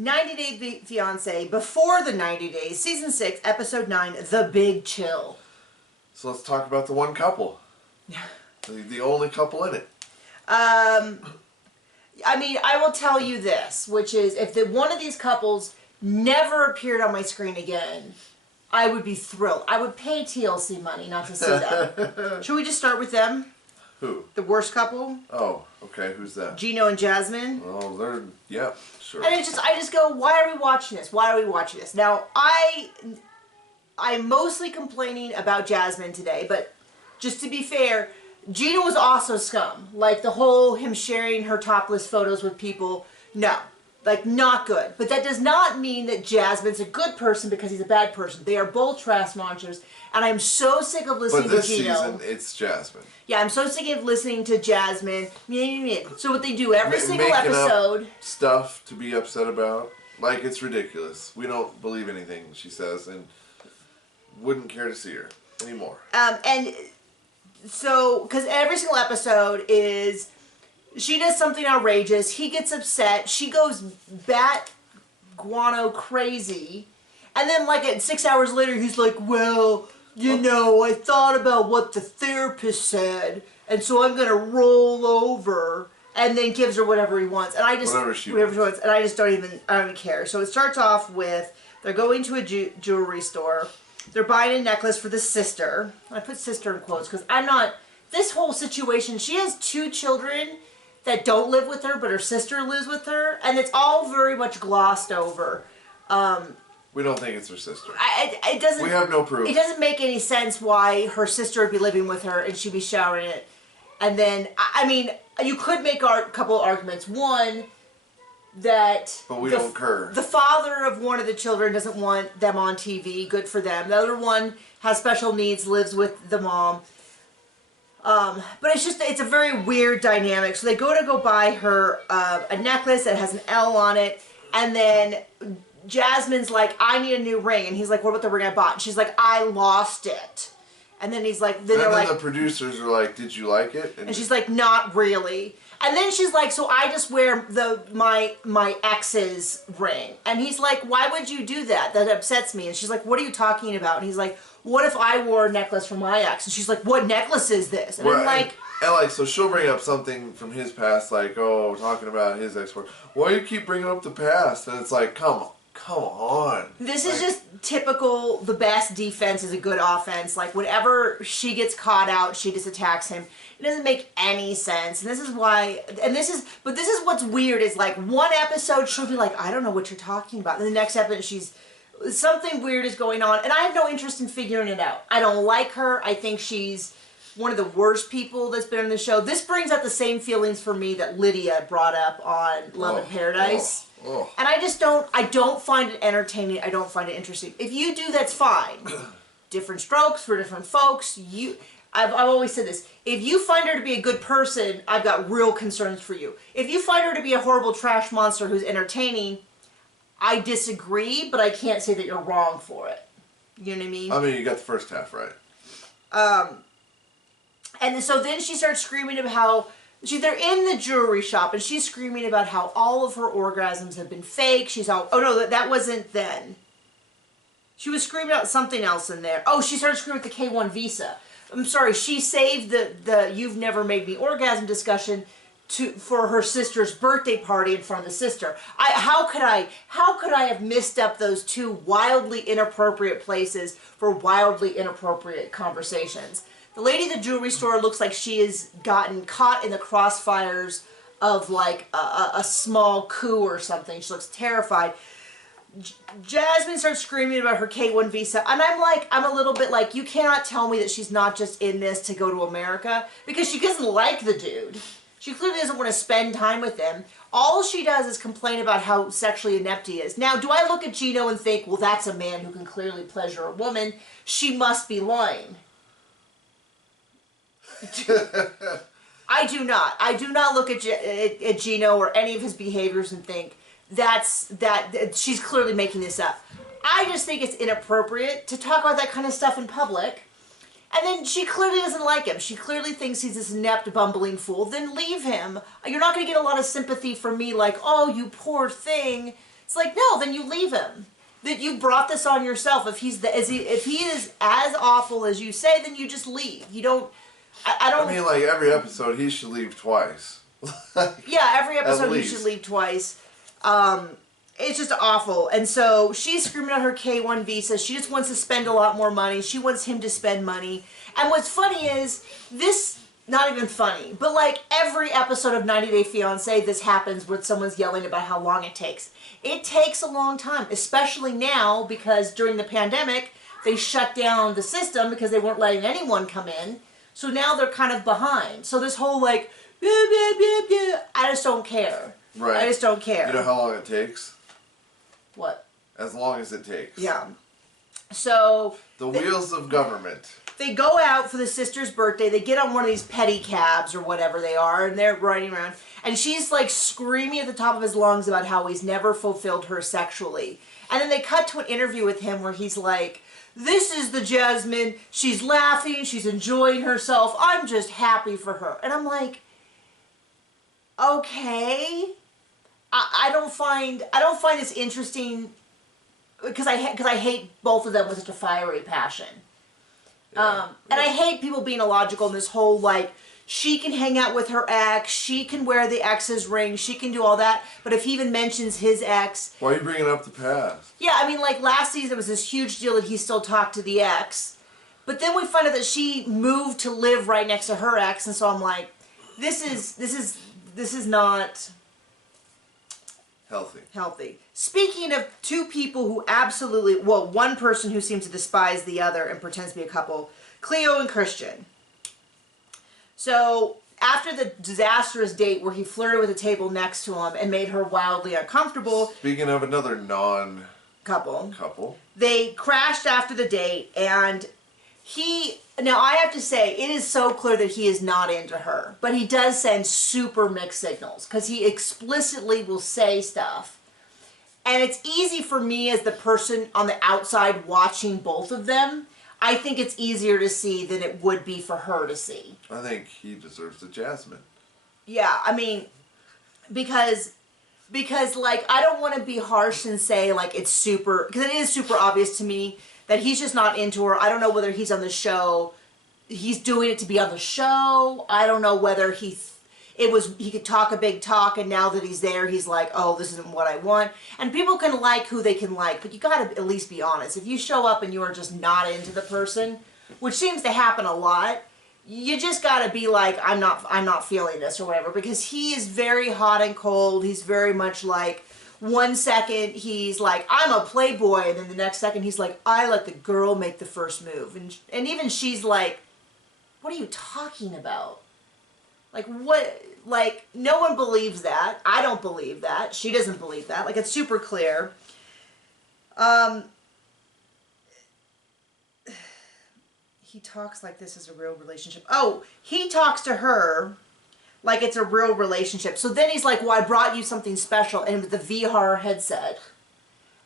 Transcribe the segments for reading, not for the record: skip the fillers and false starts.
90 Day Fiancé, before the 90 days, season 6, episode 9, The Big Chill. So let's talk about the one couple. The only couple in it. I mean, I will tell you this, which is, if one of these couples never appeared on my screen again, I would be thrilled. I would pay TLC money not to see them. Should we just start with them? Who? The worst couple? Oh, okay. Who's that? Gino and Jasmine. Oh, they're, yeah, sure. And I just go, why are we watching this? Why are we watching this? Now, I'm mostly complaining about Jasmine today, but just to be fair, Gino was also scum. Like, the whole him sharing her topless photos with people, no. Like, not good. But that does not mean that Jasmine's a good person because he's a bad person. They are both trash monsters, and I'm so sick of listening to Gino. But this season, it's Jasmine. Yeah, I'm so sick of listening to Jasmine. So what they do every single episode... stuff to be upset about. Like, it's ridiculous. We don't believe anything she says, and wouldn't care to see her anymore. And so, because every single episode is... She does something outrageous, he gets upset, she goes bat guano crazy, and then like 6 hours later he's like, well, you know, I thought about what the therapist said, and so I'm gonna roll over, and then gives her whatever he wants, and I just, whatever she wants, and I just don't even care. So it starts off with, they're going to a jewelry store, they're buying a necklace for the sister, I put sister in quotes, because I'm not, this whole situation, she has 2 children that don't live with her, but her sister lives with her, and it's all very much glossed over. We don't think it's her sister. It doesn't. We have no proof. It doesn't make any sense why her sister would be living with her and she'd be showering it. And then, I mean, you could make a couple of arguments. One, that but we don't care. The father of one of the children doesn't want them on TV. Good for them. The other one has special needs, lives with the mom. But it's a very weird dynamic. So they go buy her a necklace that has an L on it, and then Jasmine's like, I need a new ring, and he's like, what about the ring I bought? And she's like, I lost it. And then he's like, then the producers are like, did you like it? And she's like, not really. And then she's like, so I just wear my ex's ring. And he's like, why would you do that? That upsets me. And she's like, what are you talking about? And he's like, what if I wore a necklace from my ex? And she's like, what necklace is this? And I'm like... And like, so she'll bring up something from his past, like, oh, talking about his ex-wife. Why do you keep bringing up the past? And it's like, come on. This is just typical, the best defense is a good offense. Like, whenever she gets caught out, she just attacks him. It doesn't make any sense. And this is why, but this is what's weird, is like, one episode she'll be like, I don't know what you're talking about. And the next episode something weird is going on, and I have no interest in figuring it out. I don't like her. I think she's one of the worst people that's been on the show. This brings up the same feelings for me that Lydia brought up on Love in Paradise. And I don't find it entertaining. I don't find it interesting. If you do, that's fine. Different strokes for different folks. I've always said this. If you find her to be a good person, I've got real concerns for you. If you find her to be a horrible trash monster who's entertaining, I disagree, but I can't say that you're wrong for it. You know what I mean? I mean, you got the first half right. And so then she starts screaming about how... they're in the jewelry shop, and she's screaming about how all of her orgasms have been fake. She's all... Oh, no, that wasn't then. She was screaming out something else in there. Oh, she started screaming with the K1 visa. I'm sorry, she saved the You've Never Made Me Orgasm discussion for her sister's birthday party in front of the sister. How could I have missed up those 2 wildly inappropriate places for wildly inappropriate conversations? The lady at the jewelry store looks like she has gotten caught in the crossfires of like a small coup or something. She looks terrified. Jasmine starts screaming about her K1 visa, and I'm a little bit like, you cannot tell me that she's not just in this to go to America, because she doesn't like the dude. She clearly doesn't want to spend time with him. All she does is complain about how sexually inept he is. Now, do I look at Gino and think, well, that's a man who can clearly pleasure a woman. She must be lying. I do not. I do not look at Gino or any of his behaviors and think, she's clearly making this up. I just think it's inappropriate to talk about that kind of stuff in public. And then she clearly doesn't like him. She clearly thinks he's this inept, bumbling fool. Then leave him. You're not going to get a lot of sympathy from me like, oh, you poor thing. It's like, no, then you leave him. That you brought this on yourself. If he is as awful as you say, then you just leave. You don't. I don't. I mean, like every episode, he should leave twice. Yeah, every episode he should leave twice. It's just awful. And so she's screaming at her K1 visa. She just wants to spend a lot more money. She wants him to spend money. And what's funny is this. Not even funny, but like every episode of 90 Day Fiancé, this happens where someone's yelling about how long it takes. It takes a long time, especially now because during the pandemic, they shut down the system because they weren't letting anyone come in. So now they're kind of behind. So this whole like, blah, blah, blah, blah, I just don't care. Right. I just don't care. You know how long it takes? What? As long as it takes. Yeah. So. The wheels of government. They go out for the sister's birthday. They get on one of these pedicabs or whatever they are, and they're riding around. And she's like screaming at the top of his lungs about how he's never fulfilled her sexually. And then they cut to an interview with him where he's like, this is the Jasmine. She's laughing. She's enjoying herself. I'm just happy for her. And I'm like, okay. I don't find this interesting because I hate both of them with such a fiery passion. And I hate people being illogical in this whole, like, she can hang out with her ex, she can wear the ex's ring, she can do all that, but if he even mentions his ex... Why are you bringing up the past? Yeah, I mean, like, last season it was this huge deal that he still talked to the ex, but then we find out that she moved to live right next to her ex, and so I'm like, this is not... Healthy. Speaking of two people who absolutely, well, one person who seems to despise the other and pretends to be a couple, Cleo and Christian. So after the disastrous date where he flirted with the table next to him and made her wildly uncomfortable. Speaking of another couple, they crashed after the date, and now I have to say, it is so clear that he is not into her, but he does send super mixed signals because he explicitly will say stuff. And it's easy for me as the person on the outside watching both of them. I think it's easier to see than it would be for her to see. I think he deserves the Jasmine. Yeah, I mean, because like, I don't want to be harsh and say like it's super, because it is super obvious to me that he's just not into her. I don't know whether he's on the show, he's doing it to be on the show. I don't know whether he could talk a big talk, and now that he's there, he's like, oh, this isn't what I want. And people can like who they can like, but you gotta at least be honest. If you show up and you are just not into the person, which seems to happen a lot, you just gotta be like, I'm not feeling this or whatever, because he is very hot and cold. He's very much like, one second he's like, I'm a playboy, and then the next second he's like, I let the girl make the first move. And even she's like, what are you talking about? Like, what? Like, no one believes that. I don't believe that. She doesn't believe that. Like, it's super clear. He talks like this is a real relationship. Oh, he talks to her like it's a real relationship. So then he's like, well, I brought you something special, and with the VR headset.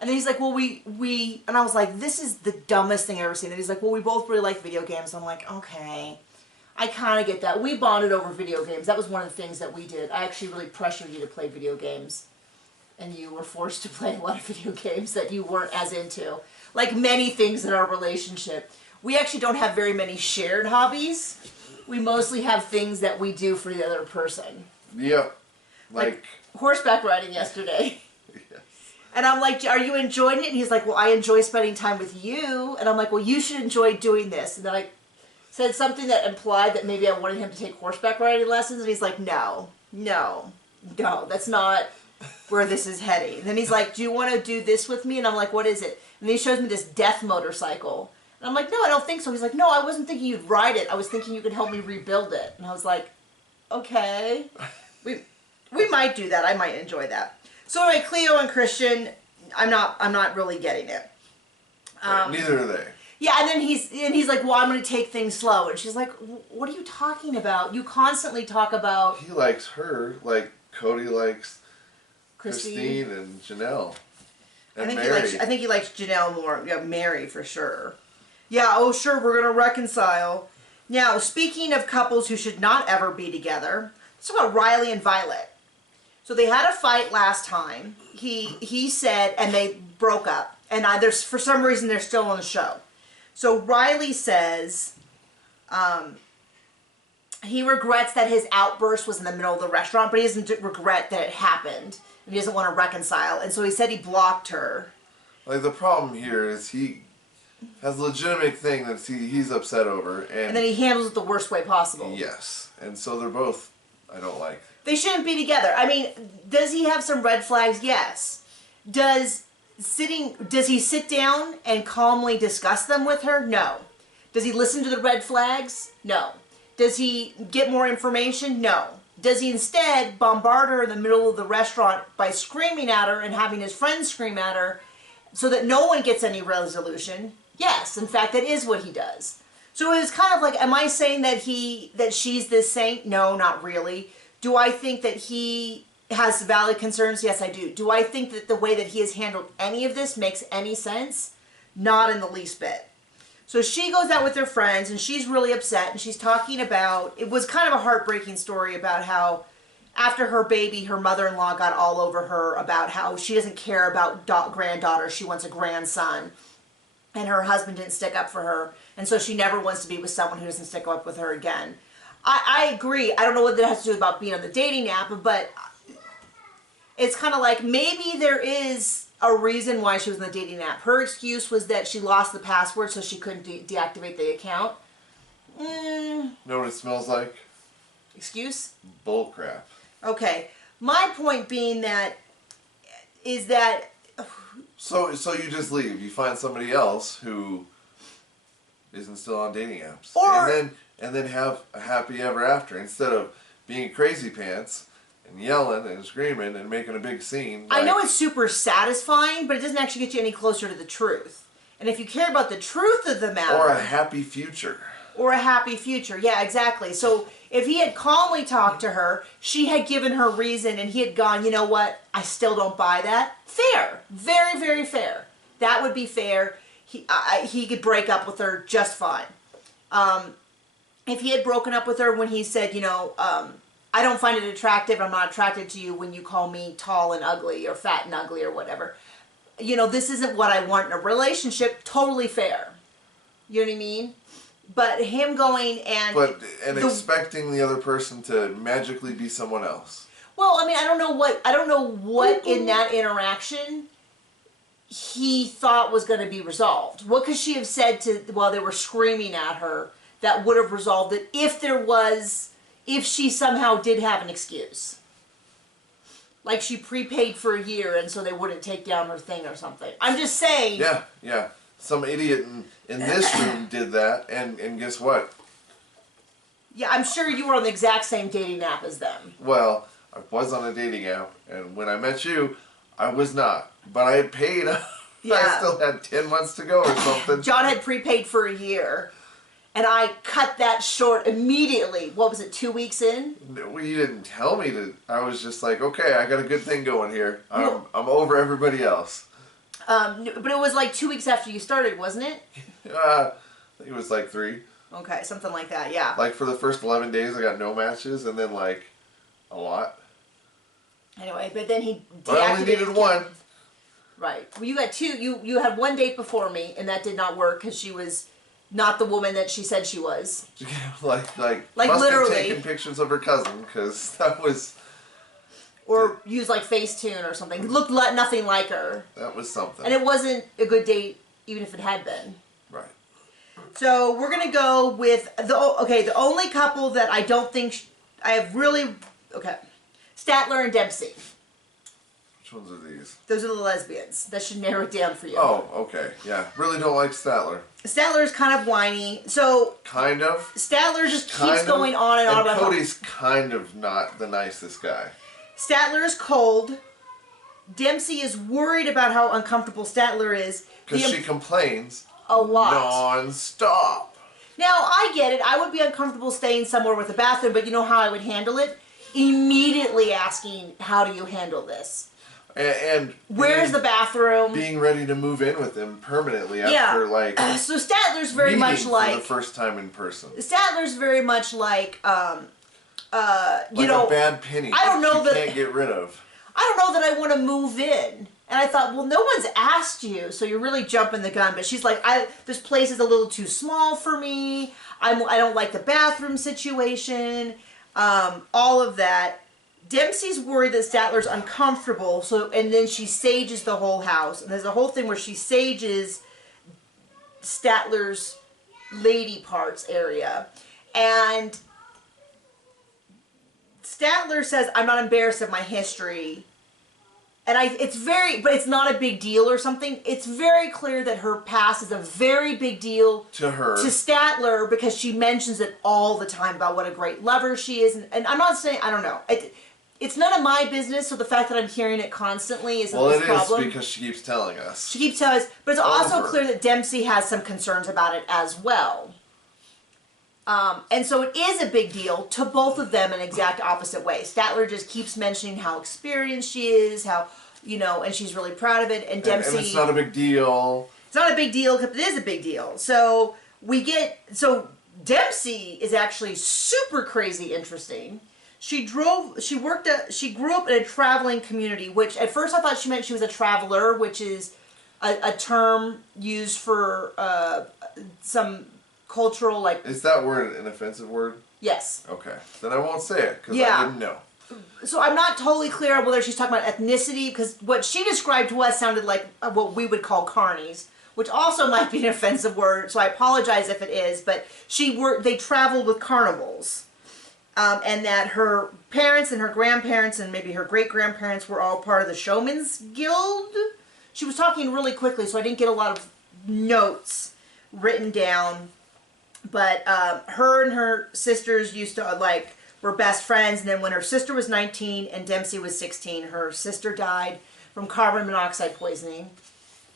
And then he's like, well, we, and I was like, this is the dumbest thing I've ever seen. And he's like, well, we both really like video games. I'm like, okay. I kind of get that. We bonded over video games. That was one of the things that we did. I actually really pressured you to play video games. And you were forced to play a lot of video games that you weren't as into. Like many things in our relationship. We actually don't have very many shared hobbies. We mostly have things that we do for the other person. Yep. Like horseback riding yesterday. Yes. And I'm like, are you enjoying it? And he's like, well, I enjoy spending time with you. And I'm like, well, you should enjoy doing this. And then I said something that implied that maybe I wanted him to take horseback riding lessons, and he's like, no, that's not where this is heading. And then he's like, do you want to do this with me? And I'm like, what is it? And then he shows me this death motorcycle. And I'm like, no, I don't think so. He's like, no, I wasn't thinking you'd ride it. I was thinking you could help me rebuild it. And I was like, okay. We might do that. I might enjoy that. So anyway, Cleo and Christian, I'm not really getting it. Neither are they. Yeah, and then he's like, well, I'm going to take things slow. And she's like, what are you talking about? You constantly talk about... He likes her, like Cody likes Christine and Janelle. And Mary. I think he likes Janelle more. Yeah, Mary for sure. Yeah, oh sure, we're going to reconcile. Now, speaking of couples who should not ever be together, let's talk about Riley and Violet. So they had a fight last time. He said, and they broke up. And there's for some reason they're still on the show. So Riley says he regrets that his outburst was in the middle of the restaurant, but he doesn't regret that it happened. And he doesn't want to reconcile. And so he said he blocked her. Like, the problem here is he has a legitimate thing that he's upset over. And then he handles it the worst way possible. Yes. And so they're both, I don't like. They shouldn't be together. I mean, does he have some red flags? Yes. Does he sit down and calmly discuss them with her? No. Does he listen to the red flags? No. Does he get more information? No. Does he instead bombard her in the middle of the restaurant by screaming at her and having his friends scream at her so that no one gets any resolution? Yes. In fact, that is what he does. So it's kind of like, am I saying that she's this saint? No, not really. Do I think that he has valid concerns? Yes, I do. Do I think that the way that he has handled any of this makes any sense? Not in the least bit. So she goes out with her friends and she's really upset and she's talking about, it was kind of a heartbreaking story about how after her baby, her mother-in-law got all over her about how she doesn't care about granddaughter, she wants a grandson. And her husband didn't stick up for her. And so she never wants to be with someone who doesn't stick up with her again. I agree. I don't know what that has to do about being on the dating app, but it's kind of like maybe there is a reason why she was on the dating app. Her excuse was that she lost the password so she couldn't deactivate the account. Know what it smells like? Excuse? Bull crap. Okay. My point being that is that... So you just leave. You find somebody else who isn't still on dating apps. Or... And then have a happy ever after instead of being crazy pants and yelling and screaming and making a big scene. I know it's super satisfying, but it doesn't actually get you any closer to the truth. And if you care about the truth of the matter... Or a happy future. Or a happy future. Yeah, exactly. So if he had calmly talked to her, she had given her reason, and he had gone, you know what, I still don't buy that. Fair. Very, very fair. That would be fair. He could break up with her just fine. If he had broken up with her when he said, you know, I don't find it attractive, I'm not attracted to you when you call me tall and ugly or fat and ugly or whatever. You know, this isn't what I want in a relationship. Totally fair. You know what I mean? But him going and... expecting the other person to magically be someone else. Well, I mean, I don't know what in that interaction he thought was going to be resolved. What could she have said while they were screaming at her that would have resolved it if she somehow did have an excuse? Like she prepaid for a year and so they wouldn't take down her thing or something. I'm just saying. Yeah. Some idiot in this room did that, and guess what? Yeah, I'm sure you were on the exact same dating app as them. Well, I was on a dating app, and when I met you, I was not. But I had paid. Yeah. I still had 10 months to go or something. John had prepaid for a year. And I cut that short immediately. What was it, 2 weeks in? Well, you didn't tell me to. I was just like, okay, I got a good thing going here. I'm over everybody else. But it was like 2 weeks after you started, wasn't it? I think it was like 3. Okay, something like that, yeah. Like for the first 11 days, I got no matches, and then like a lot. Anyway, but then he deactivated. But I only needed 1. Right. Well, you got 2. You had 1 date before me, and that did not work because she was not the woman that she said she was. like must literally have taken pictures of her cousin because that was. Or use like Facetune or something. It looked nothing like her. That was something. And it wasn't a good date, even if it had been. Right. So we're gonna go with the only couple that I don't think I have really Statler and Dempsey. Which ones are these? Those are the lesbians. That should narrow it down for you. Oh, okay. Yeah. Really don't like Statler. Statler's kind of whiny. So kind of. Statler just keeps going on and on about Cody's kind of not the nicest guy. Statler is cold. Dempsey is worried about how uncomfortable Statler is. Because she complains a lot. Non-stop. Now, I get it. I would be uncomfortable staying somewhere with a bathroom, but you know how I would handle it? Immediately asking, how do you handle this? And where's the bathroom? Being ready to move in with him permanently after like so Statler's very much like for the first time in person. Statler's very much like like a bad penny. I don't know that can't get rid of. I don't know that I want to move in. And I thought, well, no one's asked you, so you're really jumping the gun. But she's like, this place is a little too small for me. I don't like the bathroom situation. All of that. Dempsey's worried that Statler's uncomfortable, and then she sages the whole house. And there's a whole thing where she sages Statler's lady parts area. And Statler says, I'm not embarrassed of my history. And but it's not a big deal or something. It's very clear that her past is a very big deal to her, to Statler, because she mentions it all the time about what a great lover she is. And I'm not saying, I don't know. It's none of my business, so the fact that I'm hearing it constantly isn't this problem. Well, it is because she keeps telling us. She keeps telling us, but it's also clear that Dempsey has some concerns about it as well. And so it is a big deal to both of them in exact opposite ways. Statler just keeps mentioning how experienced she is, how, and she's really proud of it. And Dempsey... And it's not a big deal. It's not a big deal, because it is a big deal. So Dempsey is actually super crazy interesting. She grew up in a traveling community, which at first I thought she meant she was a traveler, which is a term used for some cultural, like... Is that word an offensive word? Yes. Okay. Then I won't say it, because I didn't know. So I'm not totally clear on whether she's talking about ethnicity, because what she described to us sounded like what we would call carnies, which also might be an offensive word, so I apologize if it is, but they traveled with carnivals. And that her parents and her grandparents and maybe her great-grandparents were all part of the Showman's Guild. She was talking really quickly, so I didn't get a lot of notes written down. But her and her sisters used to, were best friends. And then when her sister was 19 and Dempsey was 16, her sister died from carbon monoxide poisoning.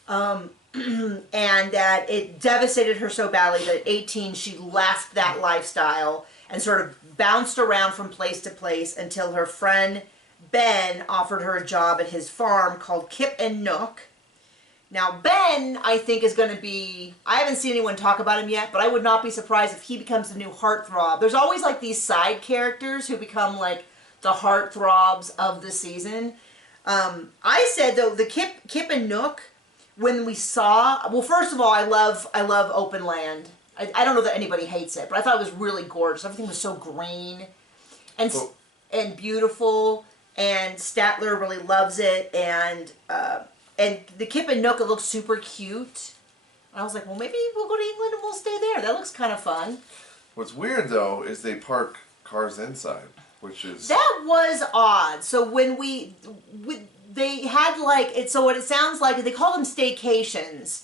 And that it devastated her so badly that at 18 she left that lifestyle and sort of bounced around from place to place until her friend Ben offered her a job at his farm called Kip and Nook. Now Ben, I think, is going to be, I haven't seen anyone talk about him yet, but I would not be surprised if he becomes the new heartthrob. There's always these side characters who become the heartthrobs of the season. I said though, the Kip and Nook, when we saw, well, first of all, I love open land. I don't know that anybody hates it, but I thought it was really gorgeous. Everything was so green and beautiful, and Statler really loves it, and the Kip and Nook, it looks super cute. And I was like, well, maybe we'll go to England and we'll stay there. That looks kind of fun. What's weird, though, is they park cars inside, which is... That was odd. So when they had so what it sounds like, they call them staycations.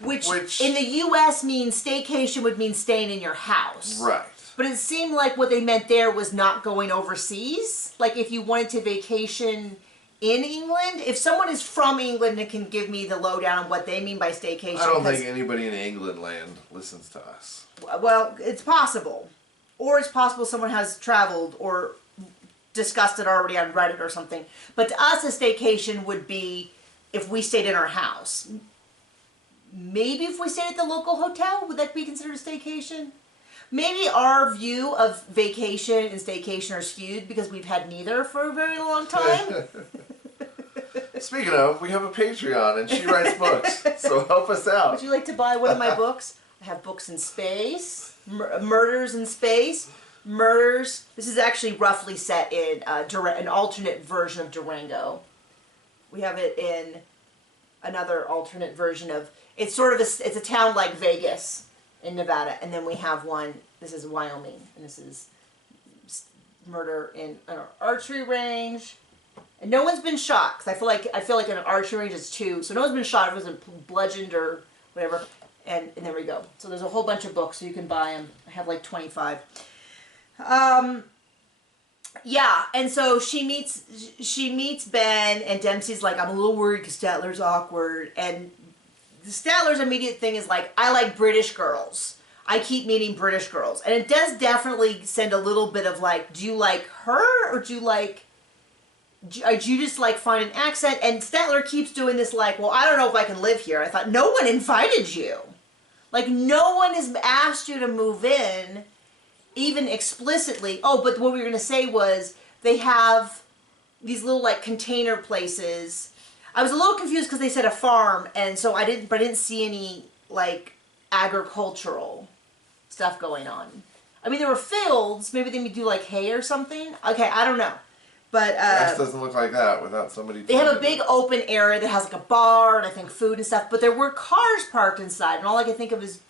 Which in the U.S. means staycation would mean staying in your house. Right. But it seemed like what they meant there was not going overseas. Like if you wanted to vacation in England, if someone is from England and can give me the lowdown on what they mean by staycation. I don't think anybody in England land listens to us. Well, it's possible. Or it's possible someone has traveled or discussed it already on Reddit or something. But to us, a staycation would be if we stayed in our house. Maybe if we stayed at the local hotel, would that be considered a staycation? Maybe our view of vacation and staycation are skewed because we've had neither for a very long time. Speaking of, we have a Patreon and she writes books, so help us out. Would you like to buy one of my books? I have books in space, murders in space, murders. This is actually roughly set in an alternate version of Durango. We have it in another alternate version of... It's sort of it's a town like Vegas in Nevada, and then we have one. This is Wyoming, and this is murder in an archery range, and no one's been shot because I feel like an archery range is two, so no one's been shot. It wasn't bludgeoned or whatever, and there we go. So there's a whole bunch of books, so you can buy them. I have 25. Yeah, and so she meets Ben, and Dempsey's like, I'm a little worried because Statler's awkward, and Statler's immediate thing is I like British girls. I keep meeting British girls. And it does definitely send a little bit of do you like her? Or do you just find an accent? And Statler keeps doing this well, I don't know if I can live here. I thought, no one invited you. No one has asked you to move in. even explicitly, oh, but what we were going to say was they have these little like container places. I was a little confused because they said a farm, and so I didn't see any like agricultural stuff going on. I mean, there were fields. Maybe they would do like hay or something. Okay, I don't know. But grass doesn't look like that without somebody. They have a big open area that has like a bar and I think food and stuff. But there were cars parked inside, and all I could think of is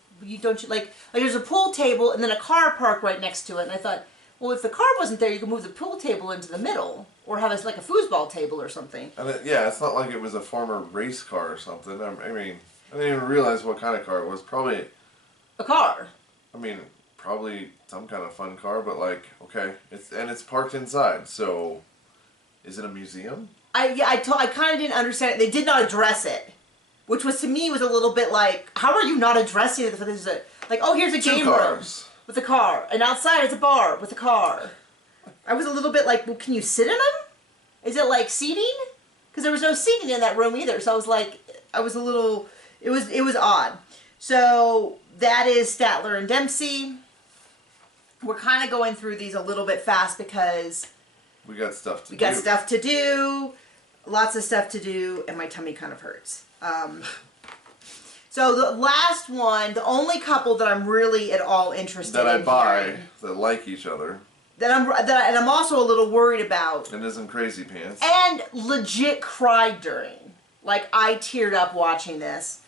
like there's a pool table and then a car parked right next to it. And I thought, well, if the car wasn't there, you could move the pool table into the middle or have like a foosball table or something. And it's not like it was a former race car or something. I mean, I didn't even realize what kind of car it was. Probably a car. I mean, probably some kind of fun car, but like, okay, it's parked inside. So, is it a museum? I kind of didn't understand it. They did not address it, which was to me was a little bit like, how are you not addressing it? This is like, oh, here's a game room with a car, and outside is a bar with a car. I was a little bit like, well, can you sit in them? Is it like seating? Because there was no seating in that room either. So I was like, it was odd. So that is Statler and Dempsey. We're kind of going through these a little bit fast because we got stuff to do. We got stuff to do, lots of stuff to do, and my tummy kind of hurts. So the last one, the only couple that I'm really at all interested in that I buy that like each other. And I'm also a little worried about. And isn't crazy pants. And legit cried during. Like, I teared up watching this.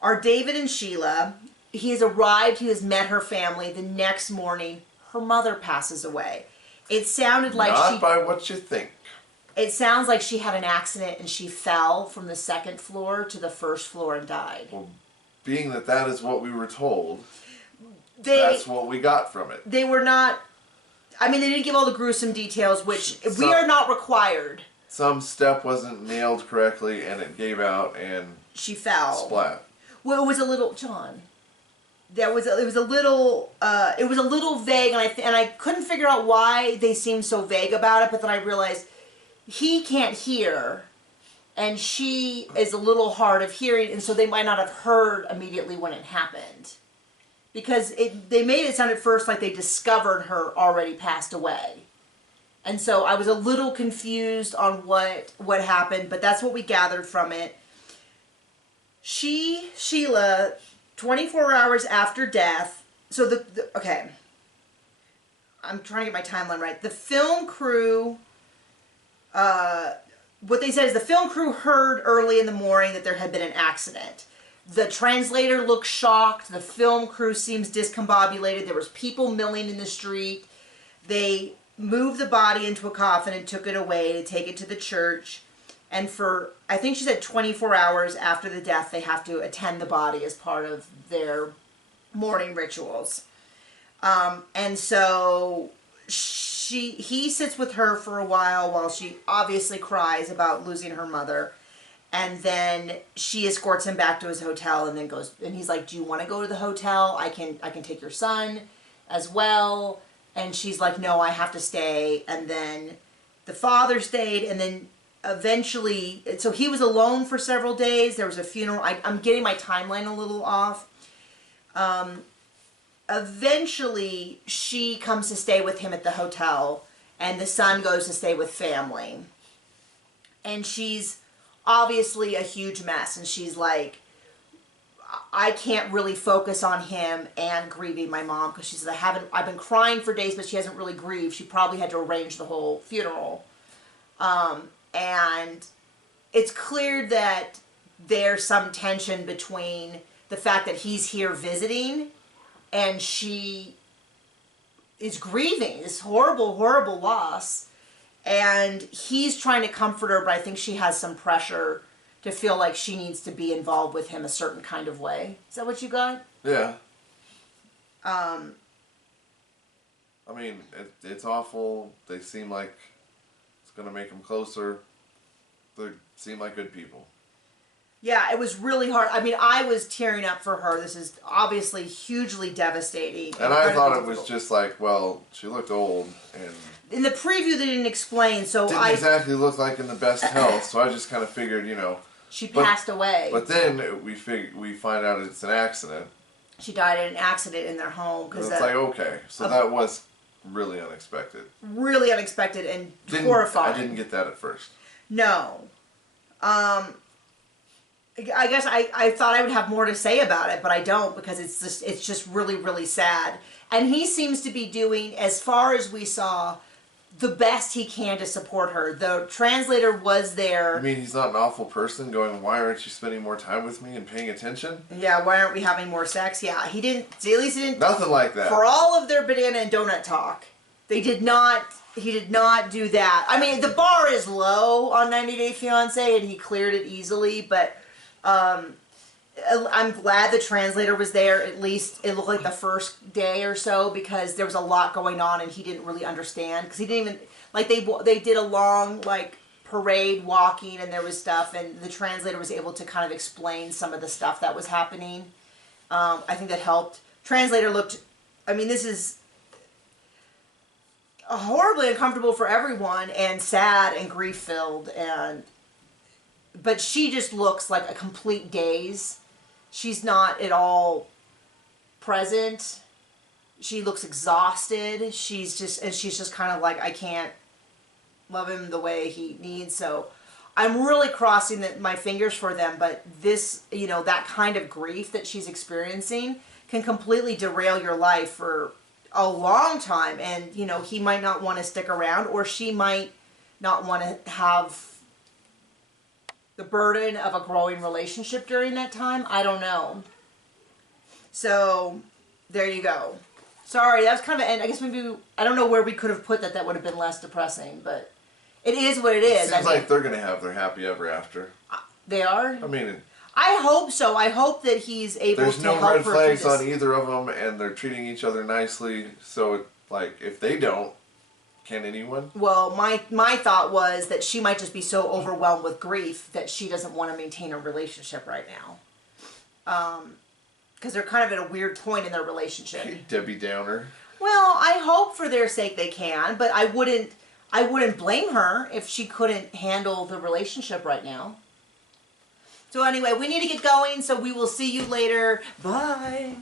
Are David and Sheila. He has arrived, he has met her family. The next morning, her mother passes away. It sounded like Not by what you think. It sounds like she had an accident and she fell from the second floor to the first floor and died. Well, being that is what we were told, that's what we got from it. They were not... I mean, they didn't give all the gruesome details, which we are not required. Some step wasn't nailed correctly, and it gave out, and she fell. Splat. Well, it was a little John. It was a little vague, and I couldn't figure out why they seemed so vague about it. But then I realized he can't hear, and she is a little hard of hearing, and so they might not have heard immediately when it happened. Because they made it sound at first like they discovered her already passed away. And so I was a little confused on what happened, but that's what we gathered from it. Sheila, 24 hours after death, so okay. I'm trying to get my timeline right. The film crew, what they said is the film crew heard early in the morning that there had been an accident. The translator looks shocked. The film crew seems discombobulated. There was people milling in the street. They moved the body into a coffin and took it away to take it to the church. And for, I think she said 24 hours after the death, they have to attend the body as part of their mourning rituals. And so he sits with her for a while she obviously cries about losing her mother. And then she escorts him back to his hotel and then goes, and he's like, do you want to go to the hotel? I can take your son as well. And she's like, no, I have to stay. And then the father stayed, and then eventually, so he was alone for several days. There was a funeral. I'm getting my timeline a little off. Eventually, she comes to stay with him at the hotel, and the son goes to stay with family. And she's obviously a huge mess, and she's like, I can't really focus on him and grieving my mom, because she says, I've been crying for days, but she hasn't really grieved. She probably had to arrange the whole funeral. And it's clear that there's some tension between the fact that he's here visiting and she is grieving this horrible, horrible loss. And he's trying to comfort her, but I think she has some pressure to feel like she needs to be involved with him a certain kind of way. Is that what you got? Yeah. I mean, it's awful. They seem like it's going to make them closer. They seem like good people. Yeah, it was really hard. I mean, I was tearing up for her. This is obviously hugely devastating. And I thought it was just like, well, she looked old, and in the preview they didn't explain, so didn't exactly look like in the best health. So I just kind of figured, she passed away. But then we find out it's an accident. She died in an accident in their home. It's like, okay, so that was really unexpected. Really unexpected and horrifying. I didn't get that at first. No. I guess I thought I would have more to say about it, but I don't, because it's just really, really sad. And he seems to be doing, as far as we saw, the best he can to support her. The translator was there. I mean, he's not an awful person going, why aren't you spending more time with me and paying attention? Yeah, why aren't we having more sex? Yeah, he didn't, at least he didn't. Nothing like that. For all of their banana and donut talk, he did not do that. I mean, the bar is low on 90 Day Fiancé, and he cleared it easily, but I'm glad the translator was there. At least it looked like the first day or so, because there was a lot going on and he didn't really understand, because he didn't even, like, they did a long, like, parade walking, and there was stuff, and the translator was able to kind of explain some of the stuff that was happening. I think that helped. Translator looked, I mean, this is horribly uncomfortable for everyone, and sad and grief filled, but she just looks like a complete daze. She's not at all present. She looks exhausted. She's just kind of like, I can't love him the way he needs. So I'm really crossing my fingers for them, but this, that kind of grief that she's experiencing can completely derail your life for a long time. And, he might not want to stick around, or she might not want to have the burden of a growing relationship during that time. I don't know. So, there you go. Sorry, that was kind of an end. I guess maybe, I don't know where we could have put that would have been less depressing, but it is what it is. Seems like they're going to have their happy ever after. They are? I mean, I hope so. I hope that he's able to help her. There's no red flags on either of them, and they're treating each other nicely. So, if they don't, can anyone? Well, my thought was that she might just be so overwhelmed with grief that she doesn't want to maintain a relationship right now. Because they're kind of at a weird point in their relationship. Hey, Debbie Downer. Well, I hope for their sake they can, but I wouldn't blame her if she couldn't handle the relationship right now. So anyway, we need to get going, so we will see you later. Bye.